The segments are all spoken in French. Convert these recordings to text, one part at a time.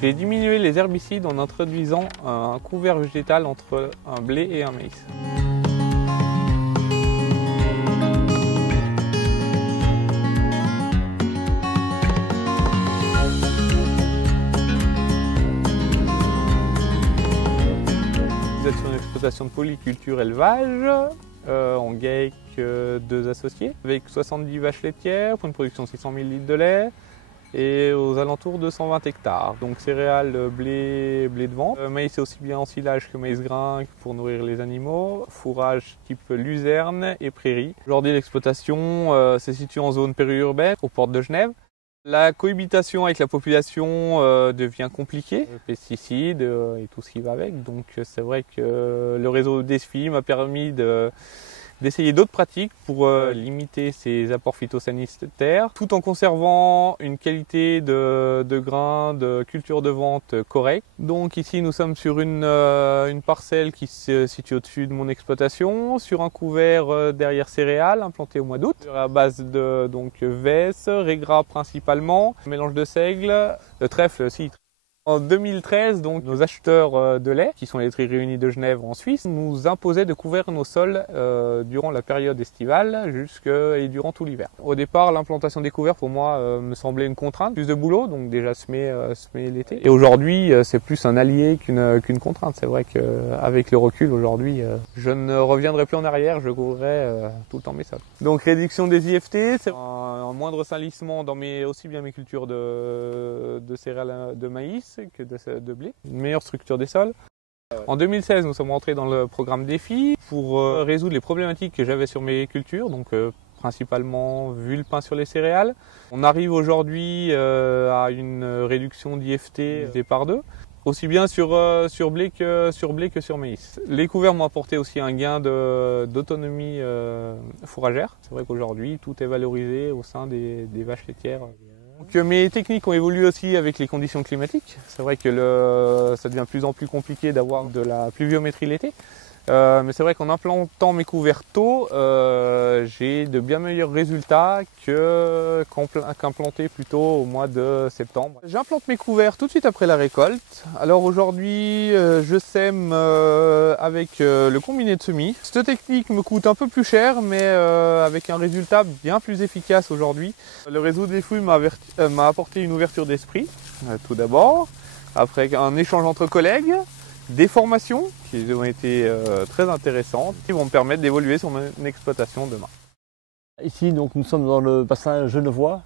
J'ai diminué les herbicides en introduisant un couvert végétal entre un blé et un maïs. Sur une exploitation de polyculture élevage, en GAEC 2 associés, avec 70 vaches laitières pour une production de 600 000 litres de lait et aux alentours de 120 hectares. Donc céréales, blé de vente, maïs aussi bien en silage que maïs grain pour nourrir les animaux, fourrage type luzerne et prairie. Aujourd'hui l'exploitation se situe en zone périurbaine, aux portes de Genève. La cohabitation avec la population devient compliquée, pesticides et tout ce qui va avec. Donc c'est vrai que le réseau DESFI m'a permis d'essayer d'autres pratiques pour limiter ces apports phytosanitaires, tout en conservant une qualité de grains, de culture de vente correcte. Donc ici nous sommes sur une parcelle qui se situe au-dessus de mon exploitation, sur un couvert derrière céréales implanté au mois d'août, à base de vesse, régras principalement, mélange de seigle, de trèfle aussi. En 2013, donc, nos acheteurs de lait, qui sont les laiteries réunies de Genève en Suisse, nous imposaient de couvrir nos sols durant la période estivale et durant tout l'hiver. Au départ, l'implantation des couverts pour moi me semblait une contrainte, plus de boulot, donc déjà semer l'été. Et aujourd'hui, c'est plus un allié qu'une contrainte. C'est vrai qu'avec le recul aujourd'hui, je ne reviendrai plus en arrière, je couvrirai tout le temps mes sols. Donc réduction des IFT, c'est un moindre salissement dans aussi bien mes cultures de céréales de maïs que de blé, une meilleure structure des sols. En 2016, nous sommes rentrés dans le programme DEFI pour résoudre les problématiques que j'avais sur mes cultures, donc principalement vulpin sur les céréales. On arrive aujourd'hui à une réduction d'IFT par 2, aussi bien sur blé que sur maïs. Les couverts m'ont apporté aussi un gain d'autonomie fourragère. C'est vrai qu'aujourd'hui, tout est valorisé au sein des vaches laitières. Donc, mes techniques ont évolué aussi avec les conditions climatiques. C'est vrai que ça devient de plus en plus compliqué d'avoir de la pluviométrie l'été. Mais c'est vrai qu'en implantant mes couverts tôt, j'ai de bien meilleurs résultats qu'implanter plutôt au mois de septembre. J'implante mes couverts tout de suite après la récolte. Alors aujourd'hui, je sème avec le combiné de semis. Cette technique me coûte un peu plus cher, mais avec un résultat bien plus efficace aujourd'hui. Le réseau DEFI m'a apporté une ouverture d'esprit, tout d'abord, après un échange entre collègues. Des formations qui ont été très intéressantes, qui vont me permettre d'évoluer sur mon exploitation demain. Ici, donc, nous sommes dans le bassin genevois,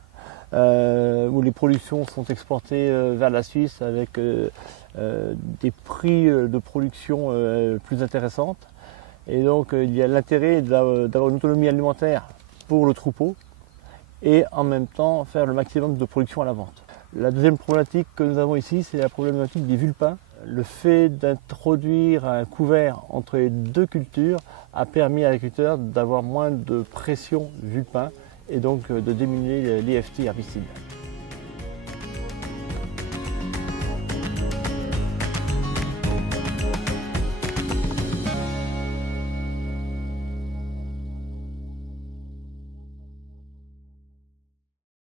où les productions sont exportées vers la Suisse avec des prix de production plus intéressantes. Et donc, il y a l'intérêt d'avoir une autonomie alimentaire pour le troupeau et en même temps faire le maximum de production à la vente. La deuxième problématique que nous avons ici, c'est la problématique des vulpins. Le fait d'introduire un couvert entre les deux cultures a permis à l'agriculteur d'avoir moins de pression vulpin et donc de diminuer l'IFT herbicide.